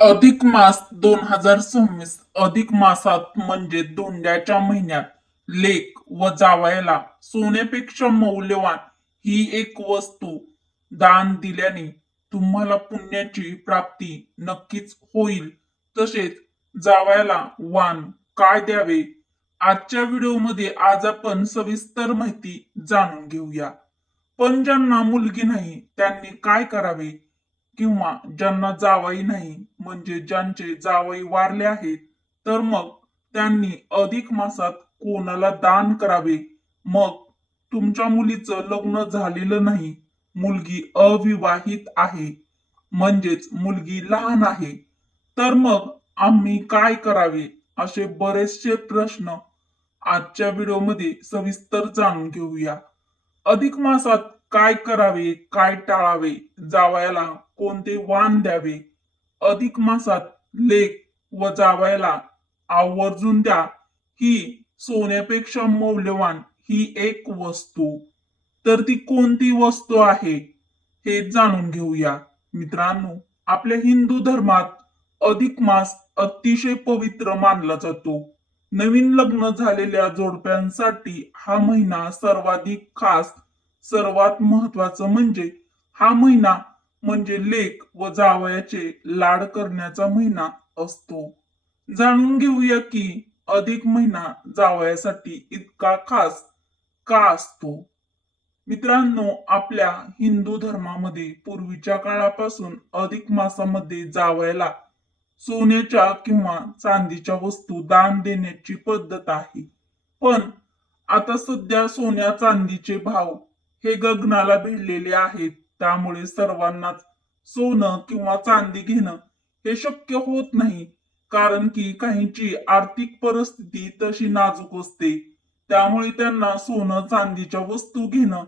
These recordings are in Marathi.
अधिक मास 2026 अधिक मासात म्हणजे धोंड्याच्या महिन्यात लेक व जावयाला सोन्यापेक्षा मौल्यवान ही एक वस्तू दान दिल्याने तुम्हाला पुण्याची प्राप्ती नक्कीच होईल. तसेच जावयाला वाण काय द्यावे आजच्या व्हिडिओमध्ये आज आपण सविस्तर माहिती जाणून घेऊया. पण ज्यांना मुलगी नाही त्यांनी काय करावे किंवा ज्यांना जावई नाही म्हणजे ज्यांचे जावई वारले आहेत तर मग त्यांनी अधिक मासात कोणाला दान करावे. मग तुमच्या मुलीचं लग्न झालेलं नाही, मुलगी अविवाहित आहे म्हणजेच मुलगी लहान आहे, तर मग आम्ही काय करावे असे बरेचसे प्रश्न आजच्या व्हिडिओमध्ये सविस्तर जाणून घेऊया. अधिक मासात काय करावे, काय टाळावे, जावयाला कोणते वाण द्यावे, अधिक मासात लेक व जावयाला आवर्जून द्या ही सोन्यापेक्षा मौल्यवान ही एक वस्तू. तर ती कोणती वस्तू आहे हे जाणून घेऊया. मित्रांनो, आपल्या हिंदू धर्मात अधिक मास अतिशय पवित्र मानला जातो. नवीन लग्न झालेल्या जोडप्यांसाठी हा महिना सर्वाधिक खास. सर्वात महत्वाचं म्हणजे हा महिना म्हणजे लेक व जावयाचे लाड करण्याचा महिना असतो. जाणून घेऊया की अधिक महिना जावयासाठी इतका खास का असतो. मित्रांनो, आपल्या हिंदू धर्मामध्ये पूर्वीच्या काळापासून अधिक मासामध्ये जावयाला सोन्याच्या किंवा चांदीच्या वस्तू दान देण्याची पद्धत आहे. पण आता सध्या सोन्या चांदीचे भाव हे गगनाला भिडलेले आहेत. त्यामुळे सर्वांनाच सोनं किंवा चांदी घेणं हे शक्य होत नाही. कारण की काहींची आर्थिक परिस्थिती तशी नाजूक असते. त्यामुळे त्यांना सोनं चांदीच्या वस्तू घेणं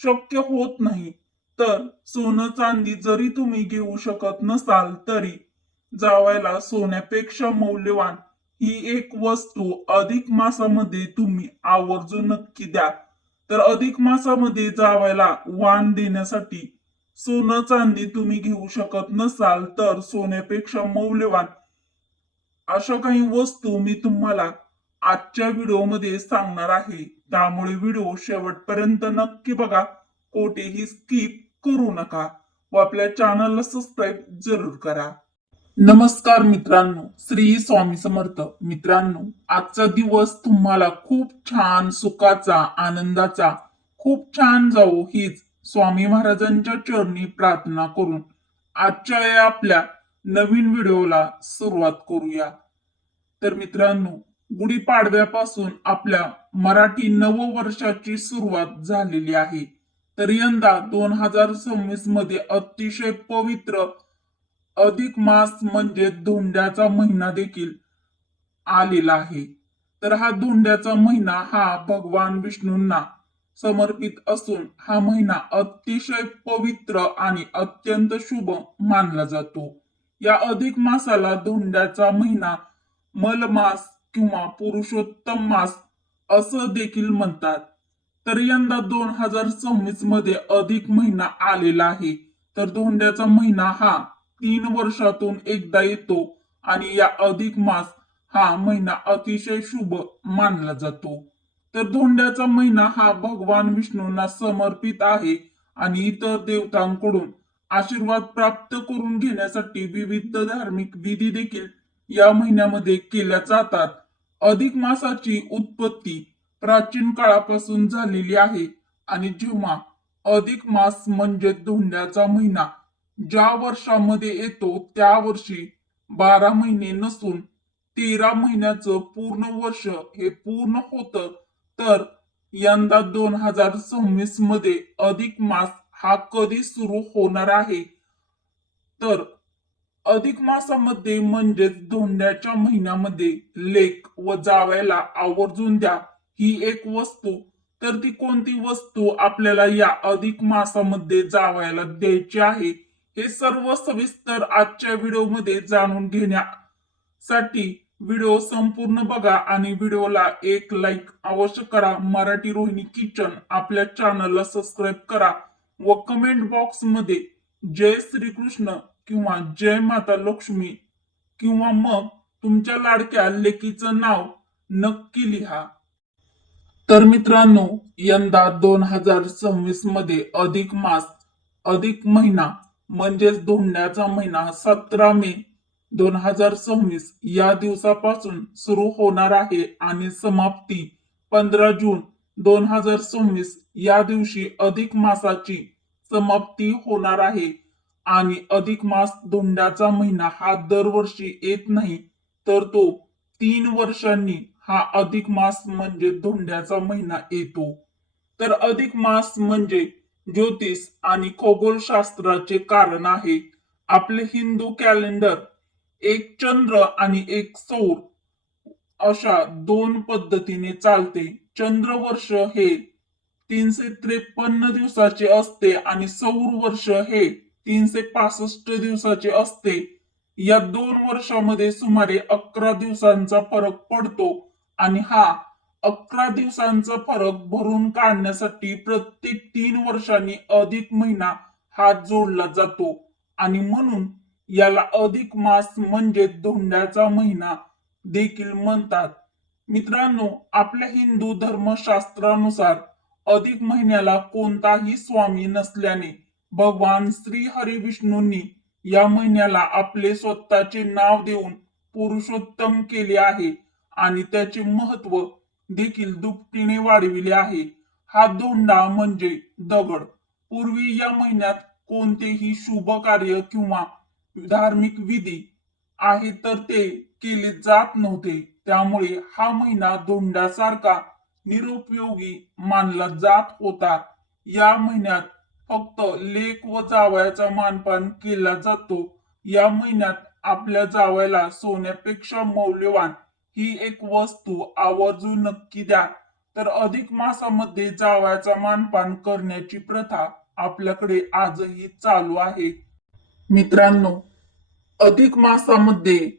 शक्य होत नाही. तर सोनं चांदी जरी तुम्ही घेऊ शकत नसाल तरी जावयाला सोन्यापेक्षा मौल्यवान ही एक वस्तू अधिक मासामध्ये तुम्ही आवर्जून नक्की द्या. तर अधिक मासामध्ये जावयाला वाण देण्यासाठी सोनं चांदी तुम्ही घेऊ शकत नसाल तर सोन्यापेक्षा मौल्यवान अशा काही वस्तू मी तुम्हाला आजच्या व्हिडिओमध्ये सांगणार आहे. त्यामुळे व्हिडिओ शेवटपर्यंत नक्की बघा, कोठेही स्किप करू नका व आपल्या चॅनलला सबस्क्राईब जरूर करा. नमस्कार मित्रांनो, श्री स्वामी समर्थ. मित्रांनो, आजचा दिवस तुम्हाला खूप छान सुखाचा, आनंदाचा, खूप छान जावो हीच स्वामी महाराजांच्या चरणी प्रार्थना करून आजच्या या आपल्या नवीन व्हिडिओला सुरुवात करूया. तर मित्रांनो, गुढीपाडव्यापासून आपल्या मराठी नववर्षाची सुरुवात झालेली आहे. तर यंदा 2026 मध्ये अतिशय पवित्र अधिक मास म्हणजे धोंड्याचा महिना देखील आलेला आहे. तर हा धोंड्याचा महिना हा भगवान विष्णूंना समर्पित असून हा महिना अतिशय पवित्र आणि अत्यंत शुभ मानला जातो. या अधिक मासाला धोंड्याचा महिना मलमास किंवा पुरुषोत्तम मास असं देखील म्हणतात. तर यंदा 2026 मध्ये अधिक महिना आलेला आहे. तर धोंड्याचा महिना हा 3 वर्षातून एकदा येतो आणि या अधिक मास हा महिना अतिशय शुभ मानला जातो. तर धोंड्याचा महिना हा भगवान विष्णूंना समर्पित आहे आणि इतर देवतांकडून आशीर्वाद प्राप्त करून घेण्यासाठी विविध धार्मिक विधी देखील या महिन्यामध्ये केल्या जातात. अधिक मासाची उत्पत्ती प्राचीन काळापासून झालेली आहे आणि जेव्हा अधिक मास म्हणजे धोंड्याचा महिना ज्या वर्षामध्ये येतो त्या वर्षी 12 महिने नसून 13 महिन्याचं पूर्ण वर्ष हे पूर्ण होतं. तर यंदा 2026 मध्ये अधिक मास हा कधी सुरू होणार आहे, तर अधिक मासामध्ये म्हणजेच धोंड्याच्या महिन्यामध्ये लेक व जावयाला आवर्जून द्या ही एक वस्तू. तर ती कोणती वस्तू आपल्याला या अधिक मासामध्ये जावयाला द्यायची आहे हे सर्व सविस्तर आजच्या व्हिडिओमध्ये जाणून घेण्यासाठी व्हिडिओ संपूर्ण बघा आणि व्हिडिओला एक लाईक अवश्य करा. मराठी रोहिणी किचन आपल्या चॅनलला सबस्क्राईब करा व कमेंट बॉक्स मध्ये जय श्रीकृष्ण किंवा जय माता लक्ष्मी किंवा मग तुमच्या लाडक्या लेकीचं नाव नक्की लिहा. तर मित्रांनो, यंदा 2026 मध्ये अधिक मास अधिक महिना म्हणजेच धोंड्याचा महिना 17 मे 2026 या दिवसापासून सुरू होणार आहे आणि समाप्ती 15 जून 2026 या दिवशी अधिक मासाची समाप्ती होणार आहे. आणि अधिक मास धोंड्याचा महिना हा दरवर्षी येत नाही, तर तो 3 वर्षांनी हा अधिक मास म्हणजे धोंड्याचा महिना येतो. तर अधिक मास म्हणजे ज्योतिष आणि खगोलशास्त्राचे कारण आहे. आपले हिंदू कॅलेंडर एक चंद्र आणि एक सौर अशा दोन पद्धतीने चालते. चंद्रवर्ष हे 353 दिवसाचे असते आणि सौर वर्ष हे 365 दिवसाचे असते. या 2 वर्षामध्ये सुमारे 11 दिवसांचा फरक पडतो आणि हा 11 दिवसांचा फरक भरून काढण्यासाठी प्रत्येक 3 वर्षांनी अधिक महिना हा जोडला जातो आणि म्हणून याला अधिक मास म्हणजे धोंड्याचा महिना देखील म्हणतात. मित्रांनो, आपल्या हिंदू धर्मशास्त्रानुसार अधिक महिन्याला कोणताही स्वामी नसल्याने भगवान श्री हरी विष्णूंनी या महिन्याला आपले स्वतःचे नाव देऊन पुरुषोत्तम केले आहे आणि त्याचे महत्व देखील दुपटीने वाढविले आहे. हा धोंडा म्हणजे दगड. पूर्वी या महिन्यात कोणतेही शुभ कार्य किंवा धार्मिक विधी आहे तर ते केले जात नव्हते. त्यामुळे हा महिना धोंड्यासारखा निरुपयोगी मानला जात होता. या महिन्यात फक्त लेक व जावयाचा मानपान केला जातो. या महिन्यात आपल्या जावयाला सोन्यापेक्षा मौल्यवान ही एक वस्तू आवर्जून नक्की द्या. तर अधिक मासामध्ये जावयाचा मानपान करण्याची प्रथा आपल्याकडे आजही चालू आहे. मित्रांनो, अधिक मासामध्ये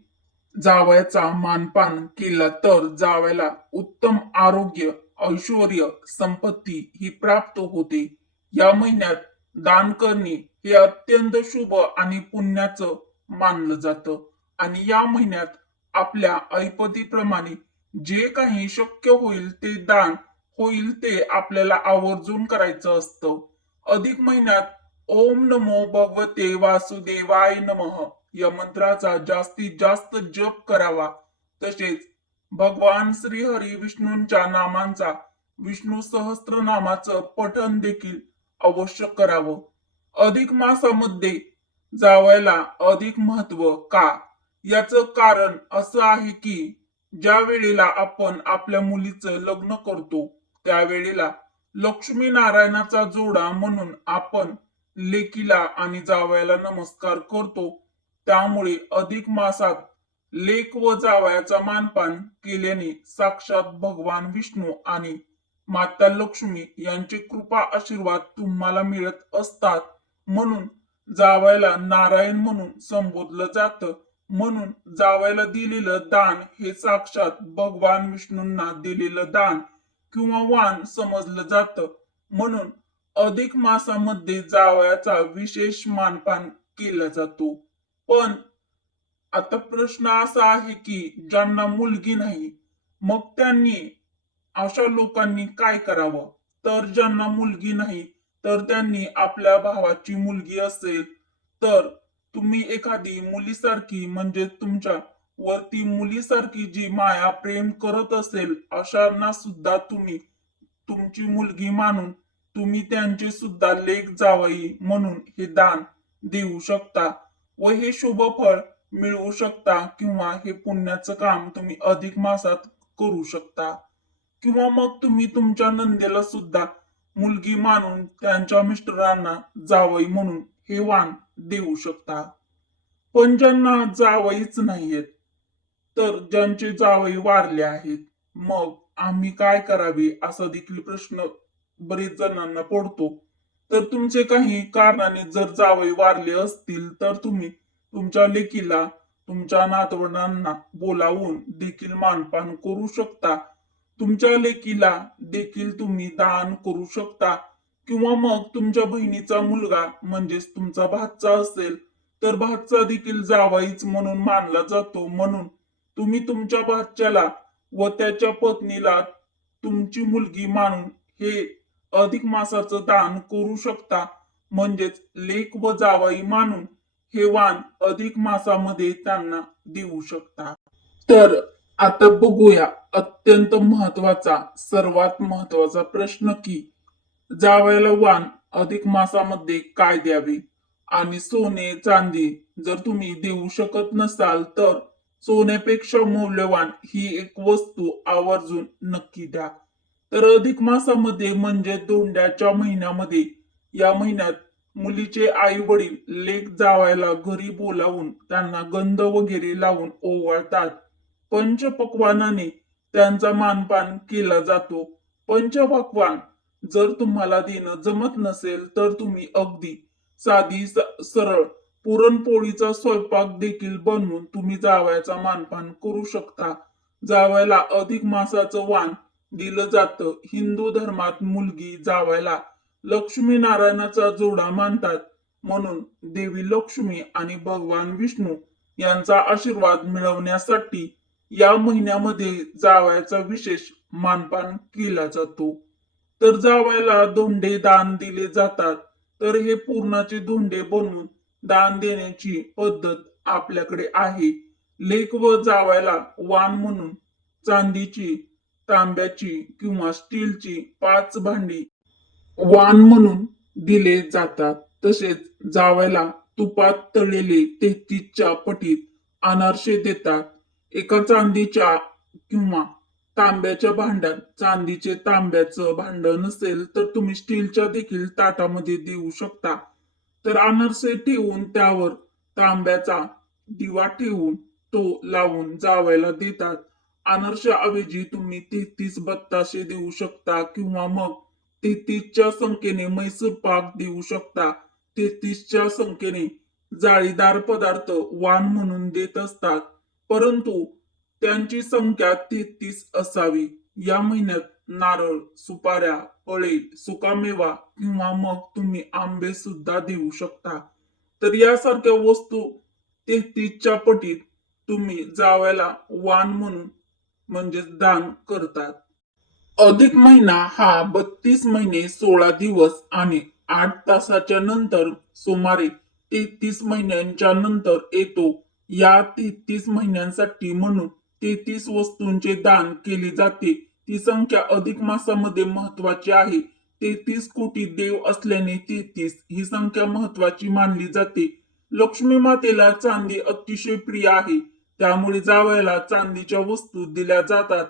जावयाचा मानपान केला तर जावयाला उत्तम आरोग्य, ऐश्वर्य, संपत्ती ही प्राप्त होते. या महिन्यात दान करणे हे अत्यंत शुभ आणि पुण्याचं मानलं जातं आणि या महिन्यात आपल्या ऐपतीप्रमाणे जे काही शक्य होईल ते दान होईल ते आपल्याला आवर्जून करायचं असतं. अधिक महिन्यात ओम नमो भगवते वासुदेवाय नमः या मंत्राचा जास्तीत जास्त जप करावा. तसेच भगवान श्री हरी विष्णूंच्या नामांचा विष्णू सहस्त्रनामाचं पठण देखील अवश्य करावं. अधिक मासामध्ये जावयाला अधिक महत्व का? याचं कारण असं आहे की ज्या वेळेला आपण आपल्या मुलीचं लग्न करतो त्यावेळेला लक्ष्मी नारायणाचा जोडा म्हणून आपण लेकीला आणि जावयाला नमस्कार करतो. त्यामुळे अधिक मासात लेक व जावयाचा मानपान केल्याने साक्षात भगवान विष्णू आणि माता लक्ष्मी यांचे कृपा आशीर्वाद तुम्हाला मिळत असतात. म्हणून जावयाला नारायण म्हणून संबोधलं जातं. म्हणून जावयाला दिलेलं दान हे साक्षात भगवान विष्णूंना दिलेलं दान किंवा वाण समजलं जातं. म्हणून अधिक मासामध्ये जावयाचा विशेष मानपान केला जातो. पण आता प्रश्न असा आहे की ज्यांना मुलगी नाही मग त्यांनी अशा लोकांनी काय करावं? तर ज्यांना मुलगी नाही तर त्यांनी आपल्या भावाची मुलगी असेल तर तुम्ही एखादी मुलीसारखी म्हणजे तुमच्या वरती मुलीसारखी जी माया प्रेम करत असेल अशांना सुद्धा तुम्ही तुमची मुलगी मानून तुम्ही त्यांचे सुद्धा लेक जावई म्हणून हे दान देऊ शकता व हे शुभ फळ मिळवू शकता किंवा हे पुण्याचं काम तुम्ही अधिक मासात करू शकता. किंवा मग तुम्ही तुमच्या नंदेला सुद्धा मुलगी मानून त्यांच्या मिस्टरांना जावई म्हणून हे वाण देऊ शकता. पण ज्यांना जावईच नाहीयेत तर ज्यांचे जावई वारले आहेत मग आम्ही काय करावे असा देखील प्रश्न बरेच जणांना पडतो. तर तुमचे काही कारणाने जर जावई वारले असतील तर तुम्ही तुमच्या लेकीला तुमच्या नातवंडांना बोलावून देखील मानपान करू शकता. तुमच्या लेकीला देखील तुम्ही दान करू शकता किंवा मग तुमच्या बहिणीचा मुलगा म्हणजेच तुमचा भाचा असेल तर भाचा देखील जावाईच म्हणून मानला जातो. म्हणून तुम्ही तुमच्या भाच्याला व त्याच्या पत्नीला तुमची मुलगी मानून हे अधिक मासाचं दान करू शकता. म्हणजेच लेक व जावई मानून हे वाण अधिक मासामध्ये त्यांना देऊ शकता. तर आता बघूया अत्यंत महत्वाचा, सर्वात महत्वाचा प्रश्न की जावयाला वाण अधिक मासामध्ये काय द्यावे आणि सोने चांदी जर तुम्ही देऊ शकत नसाल तर सोन्यापेक्षा मौल्यवान ही एक वस्तू आवर्जून नक्की द्या. तर अधिक मासामध्ये म्हणजे धोंड्याच्या महिन्यामध्ये या महिन्यात मुलीचे आई वडील लेक जावायला घरी बोलावून त्यांना गंध वगैरे लावून ओवाळतात. पंचपक्वानाने त्यांचा मानपान केला जातो. पंचपक्वान जर तुम्हाला देणं जमत नसेल तर तुम्ही अगदी साधी सरळ पुरणपोळीचा स्वयंपाक देखील बनवून तुम्ही जावयाचा मानपान करू शकता. जावयाला अधिक मासाचं वाण दिलं जातं. हिंदू धर्मात मुलगी जावयाला लक्ष्मी नारायणाचा जोडा मानतात. म्हणून देवी लक्ष्मी आणि भगवान विष्णू यांचा आशीर्वाद मिळवण्यासाठी या महिन्यामध्ये जावयाचा विशेष मानपान केला जातो. तर जावयाला धोंडे दान दिले जातात. तर हे पूर्णाचे धोंडे बनवून दान देण्याची पद्धत आपल्याकडे आहे. लेक व जावयाला वाण म्हणून चांदीची, तांब्याची किंवा स्टीलची 5 भांडी वाण म्हणून दिले जातात. तसेच जावयाला तुपात तळलेले 33च्या पटीत अनारसे देतात. एका चांदीच्या किंवा तांब्याच्या भांड्यात चांदीचे तांब्याचं भांड नसेल तर तुम्ही स्टीलच्या देखील ताटामध्ये देऊ शकता. तर अनारसे ठेवून त्यावर तांब्याचा दिवा ठेवून तो लावून जावयाला देतात. अनारशाऐवजी तुम्ही 33 बत्ताशे देऊ शकता किंवा मग 33च्या संख्येने म्हैसूर पाक देऊ शकता. 33च्या संख्येने जाळीदार पदार्थ वाण म्हणून देत असतात. परंतु त्यांची संख्या 33 असावी. या महिन्यात नारळ, सुपाऱ्या, फळे, सुकामेवा किंवा मग तुम्ही आंबे सुद्धा देऊ शकता. तर यासारख्या वस्तू 33च्या पटीत तुम्ही जावयाला वाण म्हणून म्हणजे दान करतात. अधिक महिना हा 32 महिने 16 दिवस आणि 8 तासाच्या नंतर सुमारे 33 महिन्यांच्या नंतर येतो. या 33 महिन्यांसाठी म्हणून 33 वस्तूंचे दान केले जाते. ती संख्या अधिक मासामध्ये महत्वाची आहे. 33 कोटी देव असल्याने 33 ही संख्या महत्वाची मानली जाते. लक्ष्मी मातेला चांदी अतिशय प्रिय आहे. त्यामुळे जावयाला चांदीच्या वस्तू दिल्या जातात.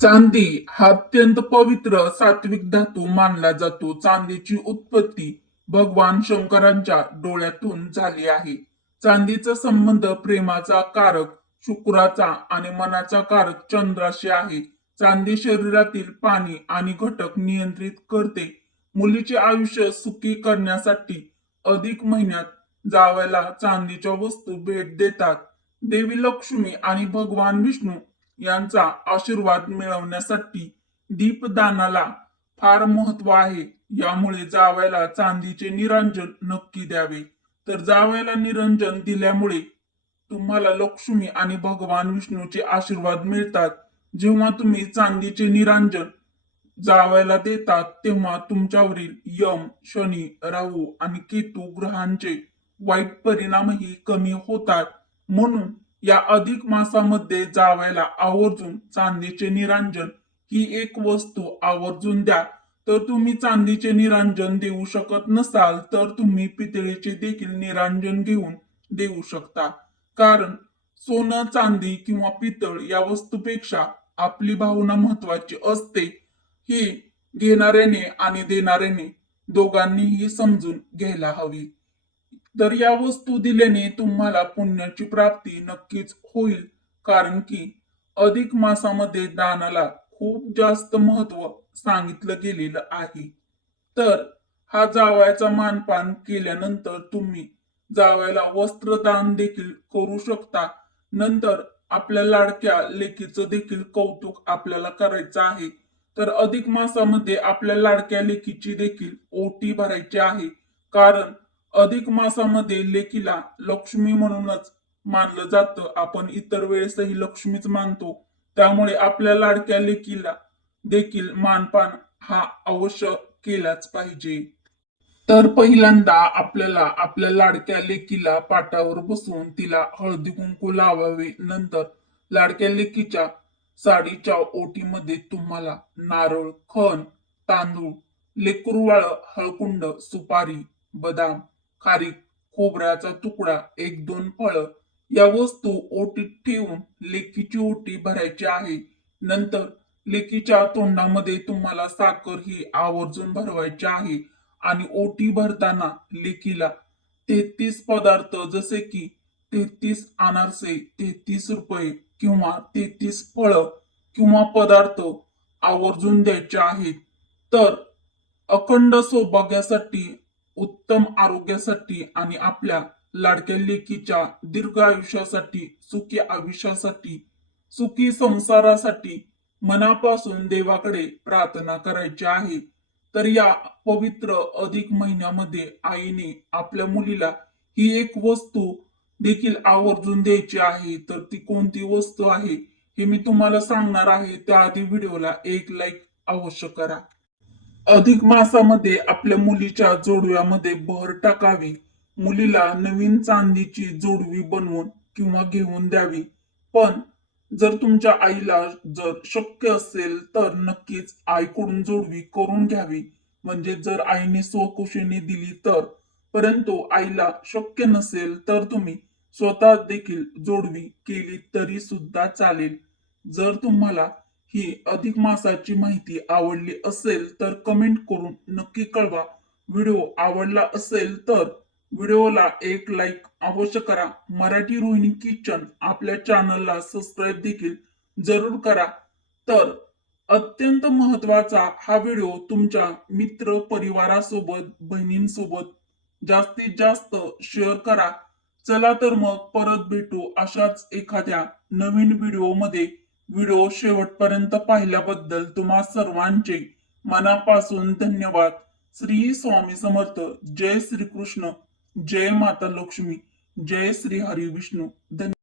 चांदी हा अत्यंत पवित्र सात्विक धातू मानला जातो. चांदीची उत्पत्ती भगवान शंकरांच्या डोळ्यातून झाली आहे. चांदीचा संबंध प्रेमाचा कारक शुक्राचा आणि मनाचा कारक चंद्राशी आहे. चांदी शरीरातील पाणी आणि घटक नियंत्रित करते. मुलीचे आयुष्य सुखी करण्यासाठी अधिक महिन्यात जावयाला चांदीच्या वस्तू भेट देतात. देवी लक्ष्मी आणि भगवान विष्णू यांचा आशीर्वाद मिळवण्यासाठी दीपदानाला फार महत्व आहे. यामुळे जावयाला चांदीचे निरांजन नक्की द्यावे. तर जावयाला निरंजन दिल्यामुळे तुम्हाला लक्ष्मी आणि भगवान विष्णूचे आशीर्वाद मिळतात. जेव्हा तुम्ही चांदीचे निरांजन जावयाला देतात तेव्हा तुमच्यावरील यम, शनी, राहू आणि केतू ग्रहांचे वाईट परिणामही कमी होतात. म्हणून या अधिक मासामध्ये जावयाला आवर्जून चांदीचे निरांजन ही एक वस्तू आवर्जून द्या. तर तुम्ही चांदीचे निरांजन देऊ शकत नसाल तर तुम्ही पितळेचे देखील निरांजन घेऊन देऊ शकता. कारण सोनं, चांदी किंवा पितळ या वस्तूपेक्षा आपली भावना महत्वाची असते. ही घेणाऱ्याने आणि देणाऱ्याने दोघांनीही समजून घ्यायला हवी. तर या वस्तू दिल्याने तुम्हाला पुण्याची प्राप्ती नक्कीच होईल. कारण की अधिक मासामध्ये दानाला खूप जास्त महत्व सांगितलं गेलेलं आहे. तर हा जावयाचा मानपान केल्यानंतर तुम्ही जावयाला वस्त्रदान देखील करू शकता. नंतर आपल्या लाडक्या लेकीचं देखील कौतुक आपल्याला करायचं आहे. तर अधिक मासामध्ये आपल्या लाडक्या लेकीची देखील ओटी भरायची आहे. कारण अधिक मासामध्ये लेकीला लक्ष्मी म्हणूनच मानलं जातं. आपण इतर वेळेसही लक्ष्मीच मानतो. त्यामुळे आपल्या लाडक्या लेकीला देखील मानपान हा अवश्य केलाच पाहिजे. तर पहिल्यांदा आपल्याला आपल्या लाडक्या लेकीला पाटावर बसवून तिला हळदी कुंकू लावावे. नंतर लाडक्या लेकीच्या साडीच्या ओटीमध्ये तुम्हाला नारळ, खण, तांदूळ, लेकरुवाळ, हळकुंड, सुपारी, बदाम, खारीक, खोबऱ्याचा तुकडा, एक दोन फळं या वस्तू ओटीत ठेवून लेकीची ओटी भरायची आहे. नंतर लेकीच्या तोंडामध्ये तुम्हाला साखर ही आवर्जून भरवायची आहे आणि ओटी भरताना लेकीला 33 पदार्थ जसे की 33 अनारसे, 33 रुपये किंवा 33 फळं किंवा पदार्थ आवर्जून द्यायचे आहेत. तर अखंड सौभाग्यासाठी, उत्तम आरोग्यासाठी आणि आपल्या लाडक्या लेकीच्या दीर्घ आयुष्यासाठी, सुखी आयुष्यासाठी, सुखी संसारासाठी मनापासून देवाकडे प्रार्थना करायची आहे. तर या पवित्र अधिक महिन्यामध्ये आईने आपल्या मुलीला ही एक वस्तू देखील आवर्जून द्यायची आहे. तर ती कोणती वस्तू आहे हे मी तुम्हाला सांगणार आहे. त्याआधी व्हिडिओला एक लाईक अवश्य करा. अधिक मासामध्ये आपल्या मुलीच्या जोडव्यामध्ये भर टाकावी. मुलीला नवीन चांदीची जोडवी बनवून किंवा घेऊन द्यावी. पण जर तुमच्या आईला जर शक्य असेल तर नक्कीच आईकडून जोडवी करून घ्यावी. म्हणजे जर आईने स्वखुशीने दिली तर. परंतु आईला शक्य नसेल तर तुम्ही स्वतः देखील जोडवी केली तरी सुद्धा चालेल. जर तुम्हाला ही अधिक मासाची माहिती आवडली असेल तर कमेंट करून नक्की कळवा. व्हिडिओ आवडला असेल तर व्हिडिओला एक लाईक अवश्य करा. मराठी रोहिणी किचन आपल्या चॅनलला सबस्क्राईब देखील जरूर करा. तर अत्यंत महत्वाचा हा व्हिडिओ तुमच्या मित्र परिवारासोबत, बहिणींसोबत जास्तीत जास्त शेअर करा. चला तर मग परत भेटू अशाच एखाद्या नवीन व्हिडिओमध्ये. व्हिडिओ शेवटपर्यंत पाहिल्याबद्दल तुम्हा सर्वांचे मनापासून धन्यवाद. श्री स्वामी समर्थ. जय श्री कृष्ण. जय माता लक्ष्मी. जय श्री हरी विष्णू. धन्यवाद.